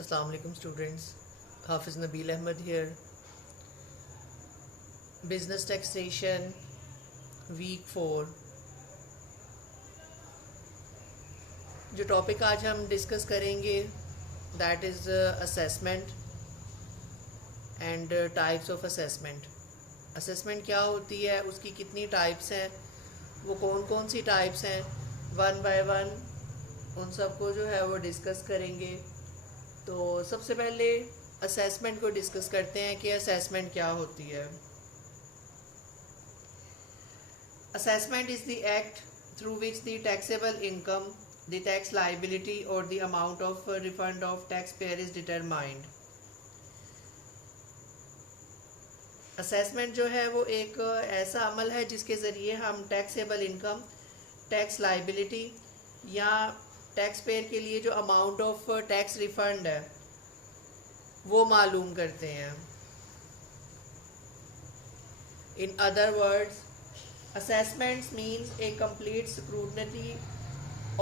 Assalamu alaikum students. Hafiz Nabil Ahmed here. Business taxation week 4. जो topic आज हम discuss करेंगे that is assessment and types of assessment. Assessment क्या होती है, उसकी कितनी टाइप्स हैं, वो कौन कौन सी टाइप्स हैं, वन बाय वन उन सबको जो है वो डिस्कस करेंगे. तो सबसे पहले असेसमेंट को डिस्कस करते हैं कि असेसमेंट क्या होती है. Assessment is the act through which the taxable income, the tax liability or the amount of refund of taxpayer is determined. Assessment जो है वो एक ऐसा अमल है जिसके ज़रिए हम टैक्सेबल इनकम, टैक्स लाइबिलिटी या टैक्स पेयर के लिए जो अमाउंट ऑफ टैक्स रिफंड है वो मालूम करते हैं. In other words, assessments means a complete scrutiny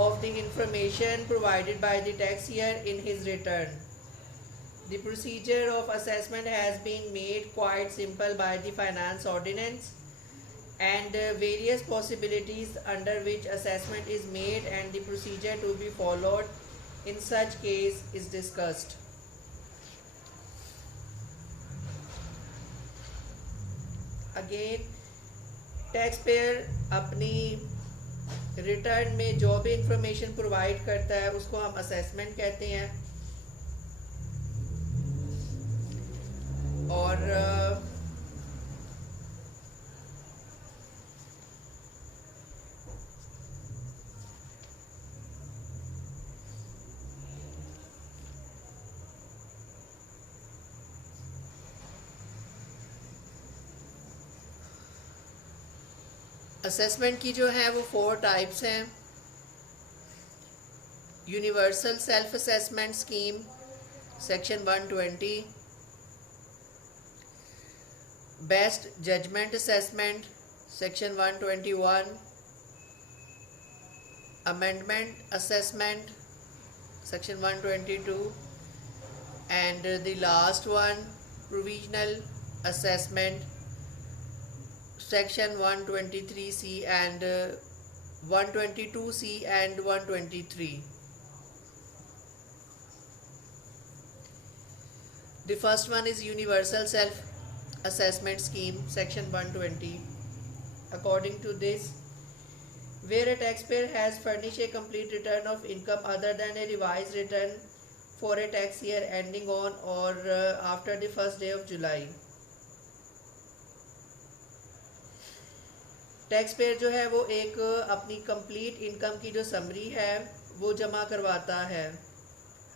of the information provided by the taxpayer in his return. The procedure of assessment has been made quite simple by the finance ordinance, and various possibilities under which assessment is made and the procedure to be followed in such case is discussed. Again, tax payer अपनी return में जो भी information provide करता है उसको हम assessment कहते हैं. और असेसमेंट की जो है वो 4 टाइप्स हैं. Universal self assessment scheme section 120, best judgement assessment section 121, amendment assessment section 122, and the last one provisional assessment section 123C and 122C and 123. The first one is universal self assessment scheme section 120. According to this, where a taxpayer has furnished a complete return of income other than a revised return for a tax year ending on or after the first day of July, tax payer जो है वो एक अपनी complete income की जो summary है वो जमा करवाता है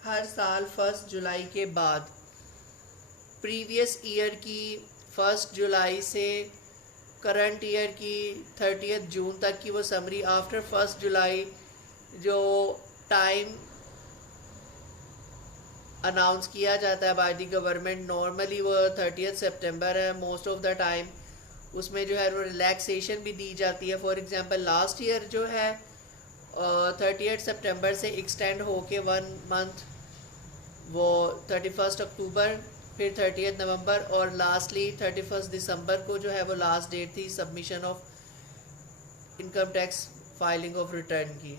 हर साल 1 जुलाई के बाद. प्रीवियस ईयर की 1 जुलाई से करंट ईयर की 30 जून तक की वो समरी आफ्टर 1 जुलाई जो टाइम अनाउंस किया जाता है बाय द गवर्नमेंट, नॉर्मली वो 30 सितंबर है मोस्ट ऑफ द टाइम. उसमें जो है वो रिलैक्सेशन भी दी जाती है. फॉर एग्जांपल लास्ट ईयर जो है 30 सितंबर से एक्सटेंड होके 1 मंथ वो 31 अक्टूबर, फिर 30 नवंबर और लास्टली 31 दिसंबर को जो है वो लास्ट डेट थी submission of income tax filing of return की.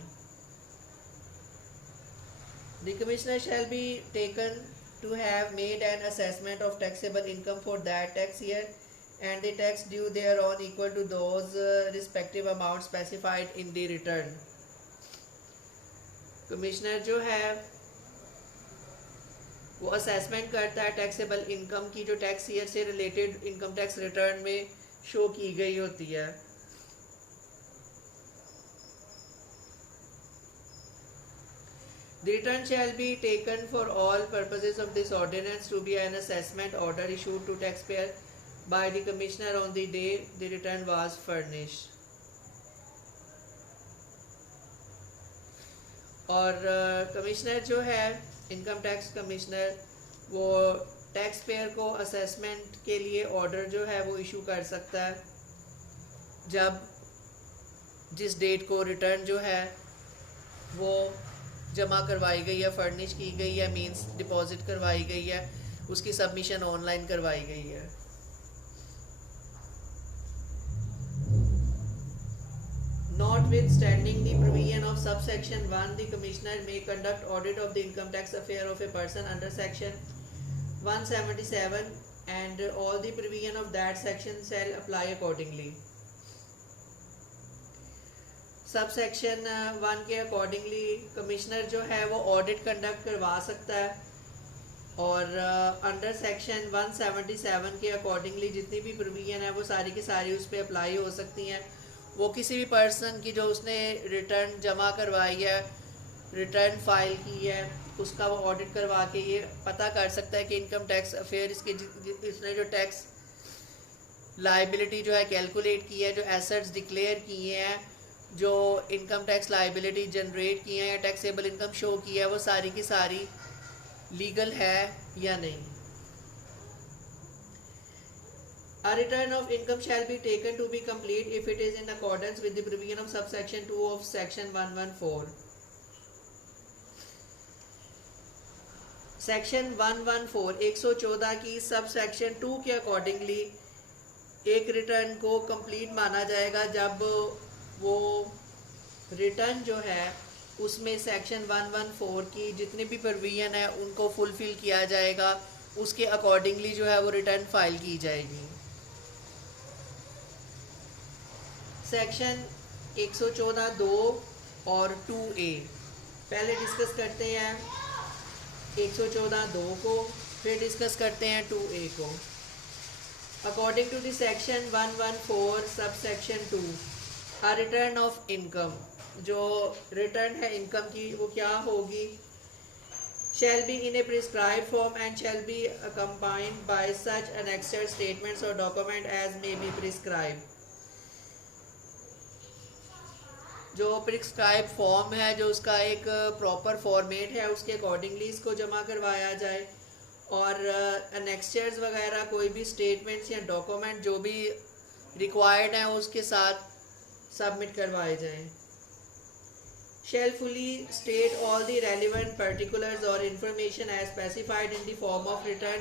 The commissioner shall be taken to have made an assessment of taxable income for that tax year and the tax due thereon equal to those respective amounts specified in the return. Commissioner जो है वो assessment करता है taxable income की जो tax year से related income tax return में show की गई होती है. The return shall be taken for all purposes of this ordinance to be an assessment order issued to taxpayer by the commissioner on the day the return was furnished. और commissioner जो है income tax commissioner वो tax payer को assessment के लिए order जो है वो इशू कर सकता है जब जिस डेट को रिटर्न जो है वो जमा करवाई गई है, फर्निश की गई है, मींस डिपॉजिट करवाई गई है, उसकी सबमिशन ऑनलाइन करवाई गई है। Notwithstanding the provision of subsection 1, the Commissioner may conduct audit of the income tax affair of a person under section 177 and all the provision of that section shall apply accordingly. Sub section 1 के accordingly commissioner जो है वो audit conduct करवा सकता है और under section 177 के accordingly जितनी भी प्रोविजन है वो सारी की सारी उस पर अप्लाई हो सकती हैं। वो किसी भी पर्सन की जो उसने रिटर्न जमा करवाई है, रिटर्न फाइल की है, उसका वो ऑडिट करवा के ये पता कर सकता है कि इनकम टैक्स अफेयर इसने जो टैक्स लाइबिलिटी जो है कैलकुलेट की है, जो एसेट्स डिक्लेयर किए हैं, जो इनकम टैक्स लाइबिलिटी जनरेट किए हैं या टैक्सेबल इनकम शो की है, वो सारी की सारी लीगल है या नहीं। A return of income shall be taken to be complete if it is in accordance with the provision of subsection 2 of section 114. Section 114 114 की सब सेक्शन 2 के अकॉर्डिंगली एक रिटर्न को कंप्लीट माना जाएगा जब वो रिटर्न जो है उसमें सेक्शन 114 की जितने भी प्रोविजन है उनको फुलफिल किया जाएगा, उसके अकॉर्डिंगली जो है वो रिटर्न फाइल की जाएगी। सेक्शन 114 2 और 2A पहले डिस्कस करते हैं 114 2 को, फिर डिस्कस करते हैं 2A को। According to the section 114 sub section 2 a return of income, जो रिटर्न है इनकम की वो क्या होगी, shall be in a prescribed form and shall be accompanied by such annexed statements or document as may be prescribed। जो prescribe form है, जो उसका एक प्रॉपर फॉर्मेट है, उसके अकॉर्डिंगली इसको जमा करवाया जाए और अनेक्स्चर्स वगैरह कोई भी स्टेटमेंट्स या डॉक्यूमेंट जो भी रिक्वायर्ड हैं उसके साथ सबमिट करवाए जाएं। Shall fully state all the relevant particulars or information as specified in the form of return,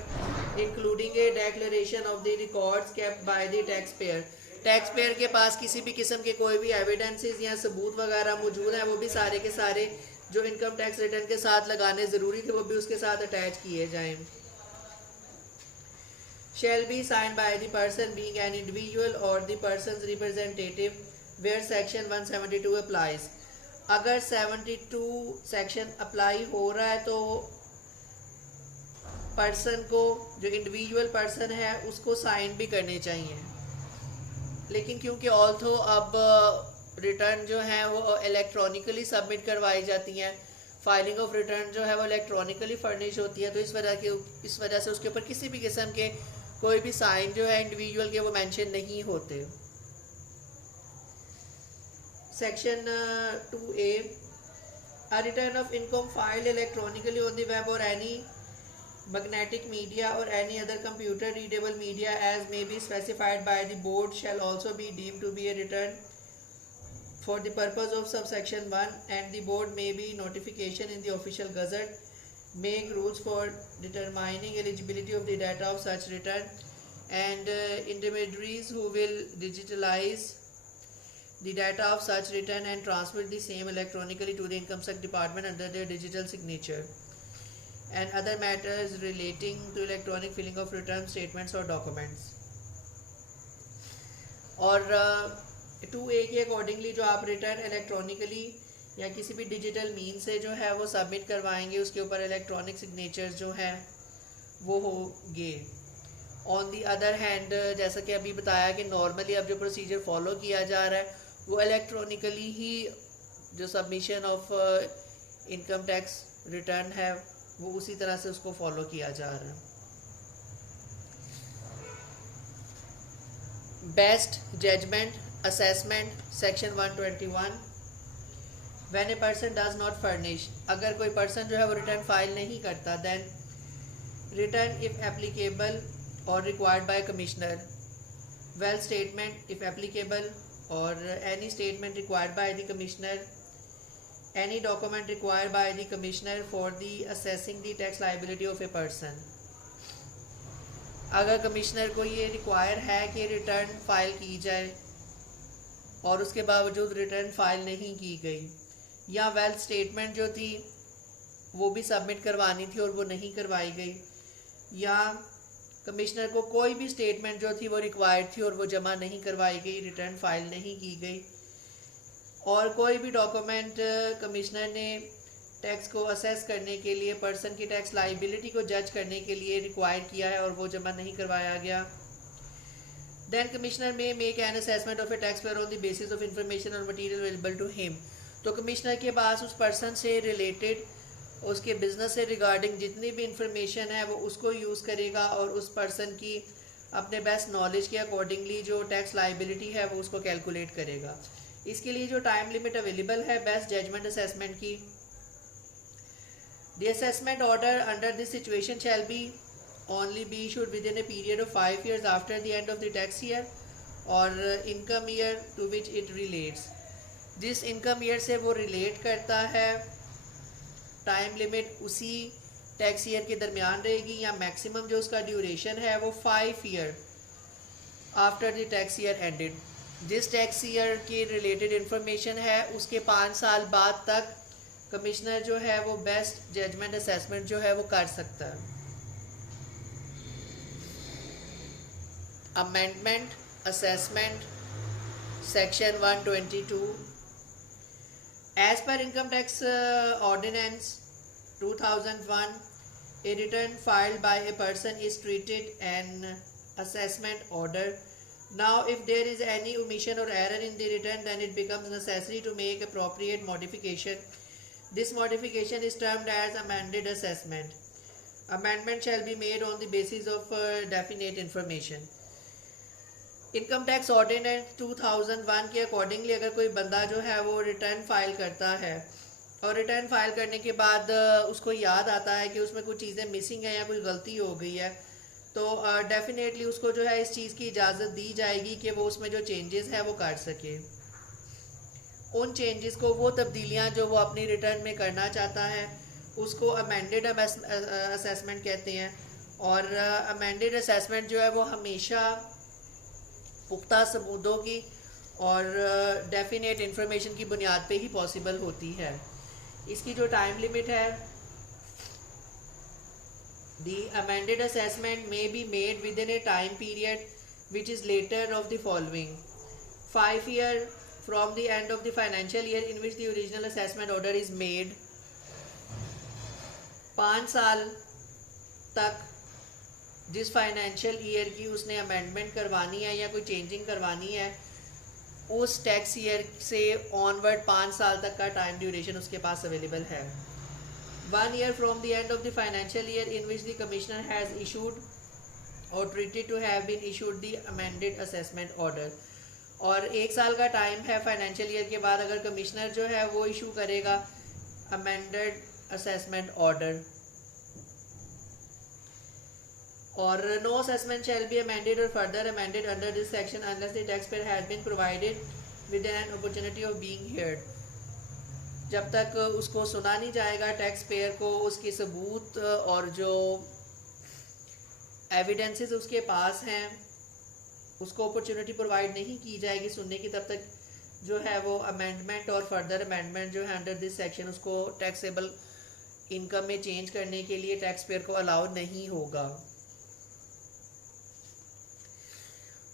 including a declaration of the records kept by the taxpayer। Tax payer के पास किसी भी किस्म के कोई भी एविडेंसेस या सबूत वगैरह मौजूद हैं वो भी सारे के सारे जो इनकम टैक्स रिटर्न के साथ लगाने ज़रूरी थे वो भी उसके साथ अटैच किए जाएं। Shall be signed by the person being an individual or the person's representative where section 172 applies। अगर 72 सेक्शन अप्लाई हो रहा है तो पर्सन को, जो इंडिविजुअल पर्सन है, उसको साइन भी करने चाहिए। लेकिन क्योंकि ऑल्थो अब रिटर्न जो है वो इलेक्ट्रॉनिकली सबमिट करवाई जाती हैं, फाइलिंग ऑफ रिटर्न जो है वो इलेक्ट्रॉनिकली फर्निश होती है, तो इस वजह से उसके ऊपर किसी भी किस्म के कोई भी साइन जो है इंडिविजुअल के वो मेंशन नहीं होते। Section 2A a return of income filed electronically on the web or any magnetic media or any other computer readable media as may be specified by the board shall also be deemed to be a return for the purpose of subsection 1 and the board may be notification in the official gazette make rules for determining eligibility of the data of such return and intermediaries who will digitalize the data of such return and transmit the same electronically to the income tax department under their digital signature and other matters relating to electronic filling of return statements or documents। और 2A के accordingly जो आप return electronically या किसी भी digital mean से जो है वो सबमिट करवाएंगे, उसके ऊपर इलेक्ट्रॉनिक सिग्नेचर्स जो हैं वो होंगे। ऑन दी अदर हैंड जैसा कि अभी बताया कि नॉर्मली अब जो प्रोसीजर फॉलो किया जा रहा है वो इलेक्ट्रॉनिकली ही जो submission of income tax return है वो उसी तरह से उसको फॉलो किया जा रहा है। Best judgement assessment section 121 when a person does not furnish, अगर कोई पर्सन जो है वो रिटर्न फाइल नहीं करता then return if applicable or required by commissioner, well statement if applicable or any statement required by the commissioner any document required by the commissioner for the assessing the tax liability of a person. अगर commissioner को ये require है कि return file की जाए और उसके बावजूद रिटर्न फाइल नहीं की गई, या वेल्थ स्टेटमेंट जो थी वो भी सबमिट करवानी थी और वो नहीं करवाई गई, या कमिश्नर को कोई भी स्टेटमेंट जो थी वो रिक्वायर्ड थी और वो जमा नहीं करवाई गई, रिटर्न फाइल नहीं की गई, और कोई भी डॉक्यूमेंट कमिश्नर ने टैक्स को असेस करने के लिए पर्सन की टैक्स लाइबिलिटी को जज करने के लिए रिक्वायर किया है और वो जमा नहीं करवाया गया, देन कमिश्नर में make an assessment of A tax payer on the basis of information और मटीरियल अवेलेबल टू हिम। तो कमिश्नर के पास उस पर्सन से रिलेटेड, उसके बिजनेस से रिगार्डिंग जितनी भी इंफॉर्मेशन है वो उसको यूज़ करेगा और उस पर्सन की अपने बेस्ट नॉलेज के अकॉर्डिंगली जो टैक्स लाइबिलिटी है वो उसको कैलकुलेट करेगा। इसके लिए जो टाइम लिमिट अवेलेबल है बेस्ट जजमेंट असेसमेंट की, the assessment order under this situation shall be only be issued within a period of 5 years after the end of the tax year और income year to which it relates. जिस income year से वो relate करता है time limit उसी tax year के दरमियान रहेगी, या मैक्सिमम जो उसका ड्यूरेशन है वो 5 year after the tax year ended. जिस टैक्स ईयर की रिलेटेड इंफॉर्मेशन है उसके 5 साल बाद तक कमिश्नर जो है वो बेस्ट जजमेंट असेसमेंट जो है वो कर सकता है। Amendment assessment section 122 as per income tax ordinance 2001 a return filed by a person is treated an assessment order. Now if there is any omission or error in the return, then it becomes necessary to make appropriate modification. This modification is termed as amended assessment. Amendment shall be made on the basis of definite information. Income tax ordinance 2001 के accordingly अगर कोई बंदा जो है वो return file करता है और रिटर्न फाइल करने के बाद उसको याद आता है कि उसमें कुछ चीज़ें मिसिंग हैं या कोई गलती हो गई है, तो डेफिनेटली उसको जो है इस चीज़ की इजाज़त दी जाएगी कि वो उसमें जो चेंजेस है वो कर सके। उन चेंजेस को, वो तब्दीलियाँ जो वो अपनी रिटर्न में करना चाहता है उसको अमेंडेड असेसमेंट कहते हैं। और अमेंडेड असेसमेंट जो है वो हमेशा पुख्ता सबूतों की और डेफिनेट इंफॉर्मेशन की बुनियाद पे ही पॉसिबल होती है। इसकी जो टाइम लिमिट है, the amended assessment may be made within a time period which is later of the following 5 year from the end of the financial year in which the original assessment order is made। 5 साल तक जिस financial year की उसने amendment करवानी है या कोई changing करवानी है, उस टैक्स ईयर से ऑनवर्ड 5 साल तक का टाइम ड्यूरेशन उसके पास अवेलेबल है। 1 year from the end of the financial year in which the commissioner has issued or treated to have been issued the amended assessment order। और 1 साल का टाइम है फाइनेंशियल ईयर के बाद अगर कमिश्नर जो है वो इशू करेगा अमेंडेड असेसमेंट ऑर्डर। और no assessment shall be amended और further amended under this section unless the taxpayer has been provided with an opportunity of being heard. जब तक उसको सुना नहीं जाएगा टैक्स पेयर को, उसके सबूत और जो एविडेंसेस उसके पास हैं उसको अपॉर्चुनिटी प्रोवाइड नहीं की जाएगी सुनने की, तब तक जो है वो अमेंडमेंट और फर्दर अमेंडमेंट जो है अंडर दिस सेक्शन उसको टैक्सेबल इनकम में चेंज करने के लिए टैक्स पेयर को अलाउ नहीं होगा।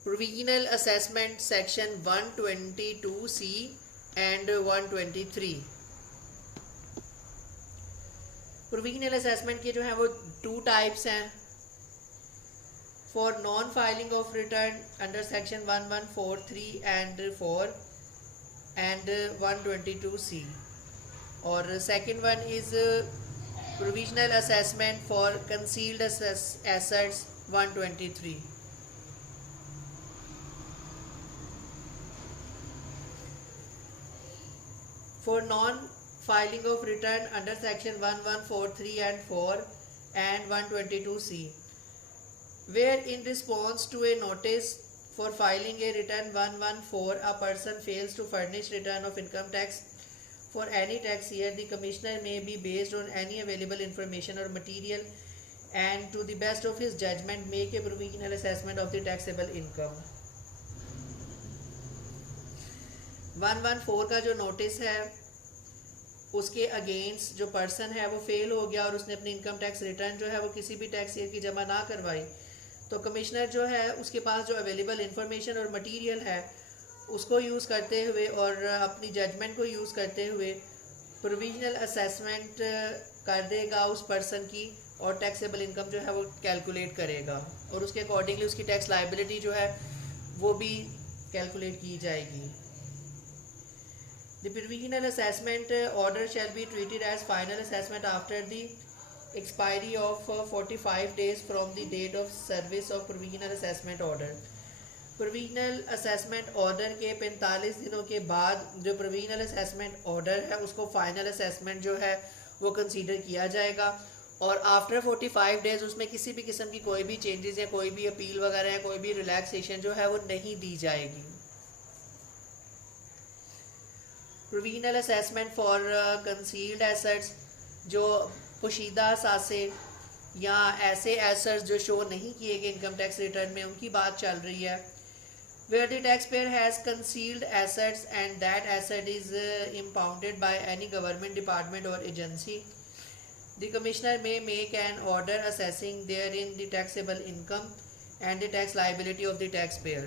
Provisional assessment section 122C and 123। Provisional assessment के जो है वो 2 टाइप्स हैं। For non filing of return under section 1143 and 4 and 122C, और second one is provisional assessment for concealed assets 123। For non-filing of return under section 1143 and 4 and 122C, where in response to a notice for filing a return 114 a person fails to furnish return of income tax for any tax year, the commissioner may be based on any available information or material and to the best of his judgment make a provisional assessment of the taxable income. 114 का जो notice है उसके against जो person है वो fail हो गया और उसने अपनी इनकम टैक्स रिटर्न जो है वो किसी भी टैक्स ईयर की जमा ना करवाई, तो कमिश्नर जो है उसके पास जो अवेलेबल इंफॉर्मेशन और मटेरियल है उसको यूज़ करते हुए और अपनी जजमेंट को यूज़ करते हुए प्रोविजनल असेसमेंट कर देगा उस पर्सन की और टैक्सेबल इनकम जो है वो कैलकुलेट करेगा और उसके अकॉर्डिंगली उसकी टैक्स लाइबिलिटी जो है वो भी कैलकुलेट की जाएगी. The provisional assessment order shall be treated as final assessment after the expiry of 45 days from the date of service of provisional assessment order. Provisional assessment order के 45 दिनों के बाद जो प्रोविजनल असेसमेंट ऑर्डर है उसको final assessment जो है वो कंसीडर किया जाएगा और आफ्टर 45 डेज उसमें किसी भी किस्म की कोई भी चेंजेस या कोई भी अपील वगैरह या कोई भी रिलैक्सेशन जो है वो नहीं दी जाएगी. Provisional assessment for concealed assets, जो पोशीदा असासे या ऐसे एसेट्स जो शो नहीं किए गए इनकम टैक्स रिटर्न में, उनकी बात चल रही है. Where the taxpayer has concealed assets and that asset is impounded by any government department or agency, the commissioner may make an order assessing therein the taxable income and the tax liability of the taxpayer.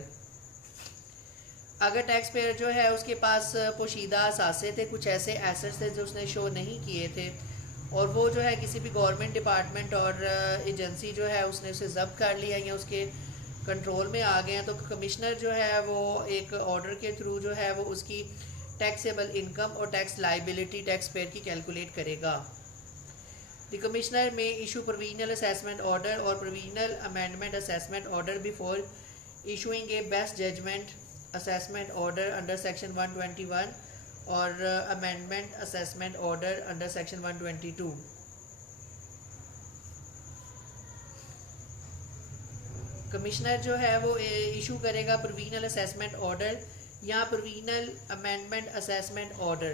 अगर tax payer जो है उसके पास पोशीदा असासे थे, कुछ ऐसे assets थे जो उसने शो नहीं किए थे और वो जो है किसी भी गवर्नमेंट डिपार्टमेंट और एजेंसी जो है उसने उसे जब्त कर लिया या उसके कंट्रोल में आ गए हैं, तो कमिश्नर जो है वो एक ऑर्डर के थ्रू जो है वो उसकी टैक्सेबल इनकम और टैक्स लाइबिलिटी टैक्स पेयर की कैलकुलेट करेगा. The commissioner may issue provisional assessment order और provisional amendment assessment order before issuing a best judgement assessment order under section 121 और amendment assessment order under section 122. Commissioner जो है वो issue करेगा provisional assessment order या provisional amendment assessment order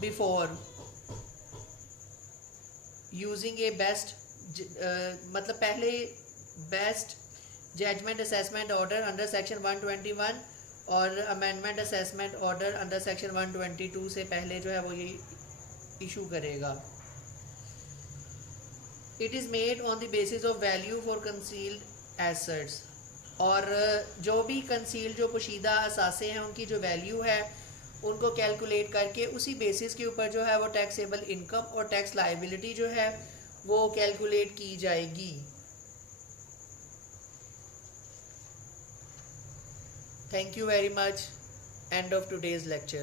before using a best मतलब पहले best judgement assessment order under section 121 और amendment assessment order under section 122 से पहले जो है वो ये इशू करेगा. It is made on the basis of value for concealed assets, और जो भी कंसील्ड जो पोशीदा असासे हैं उनकी जो वैल्यू है उनको कैलकुलेट करके उसी बेसिस के ऊपर जो है वो टैक्सेबल इनकम और टैक्स लाइबिलिटी जो है वो कैलकुलेट की जाएगी. Thank you very much. End of today's lecture.